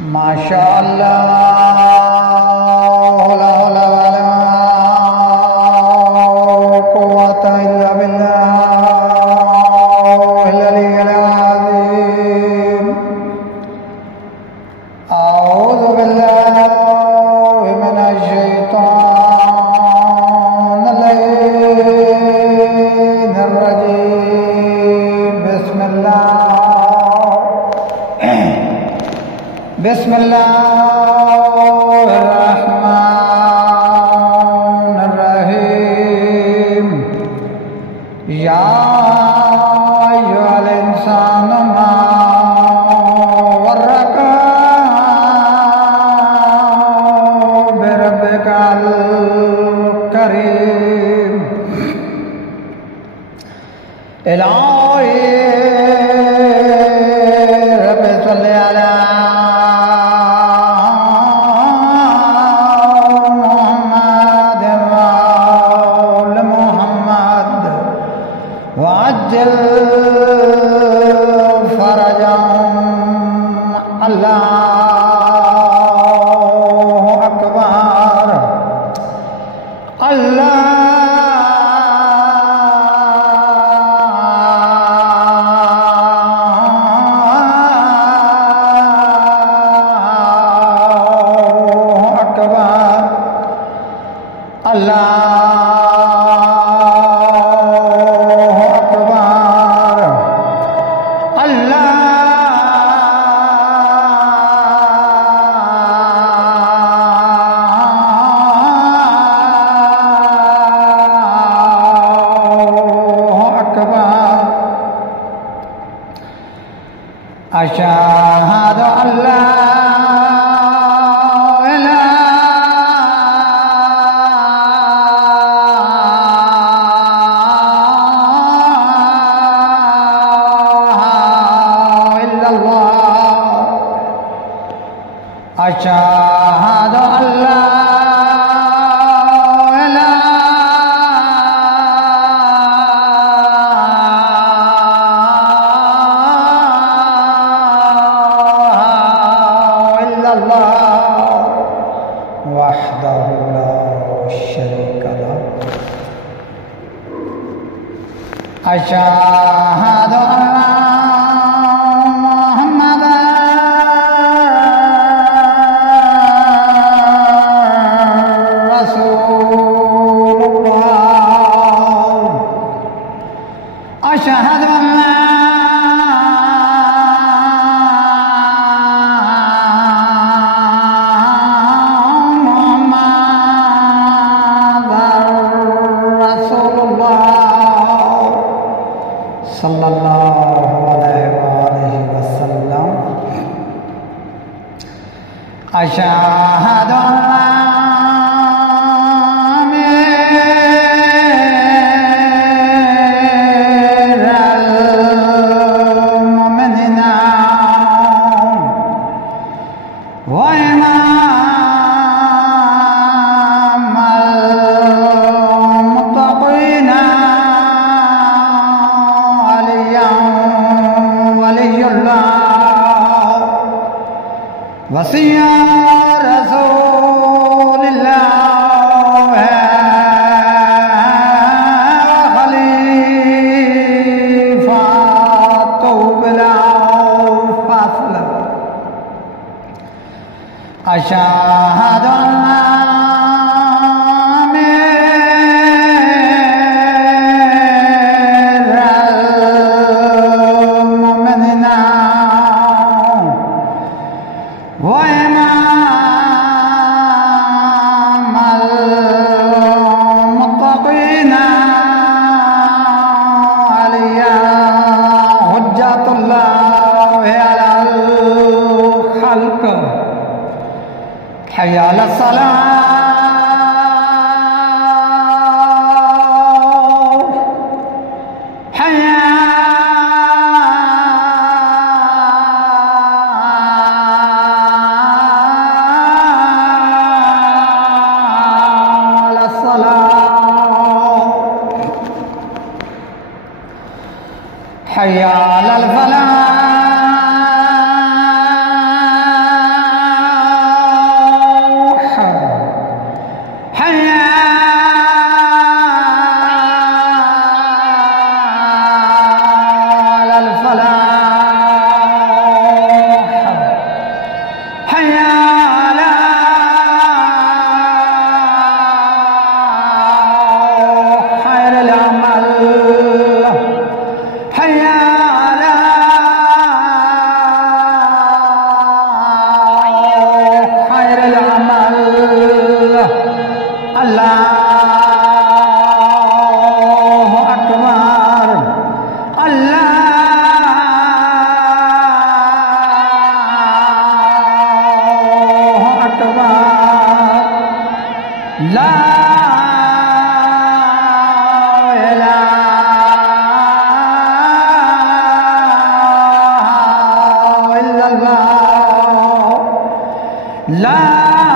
माशाअल्लाह ला हौला वला कुव्वता इल्ला बिल्लाहिल अलिय्यिल अज़ीम। अऊज़ु बिल्लाहि मिनश शैतानिर रजीम। बिस्मिल्लाहिर्रहमानिर्रहीम। या अय्युहल इंसानु मा गर्रका बिरब्बिकल करीम। इलाही रब्बि सल्लि अला वअज्जिल फरजहुम। अल्लाहु अकबर। अल्लाहु अकबर। अशहदु अल्ला अशहदु अल्ला वहदहु ला शरीक लह। अशहदु अन्ना मुहम्मदन रसूलुल्लाह। अशहदु अन्ना सल्लल्लाहु अलैहि वसल्लम। अशहदु अन्ना अमीरल मुमिनीना व इमामल मुत्तक़ीना वसिया रसूलिल्लाह खलीफातु बिला फासल। अशहदु अन्ना हय्या अला सलाह। हय्या अला सलाह। हय्या अला फलाह। لا إله إلا الله لا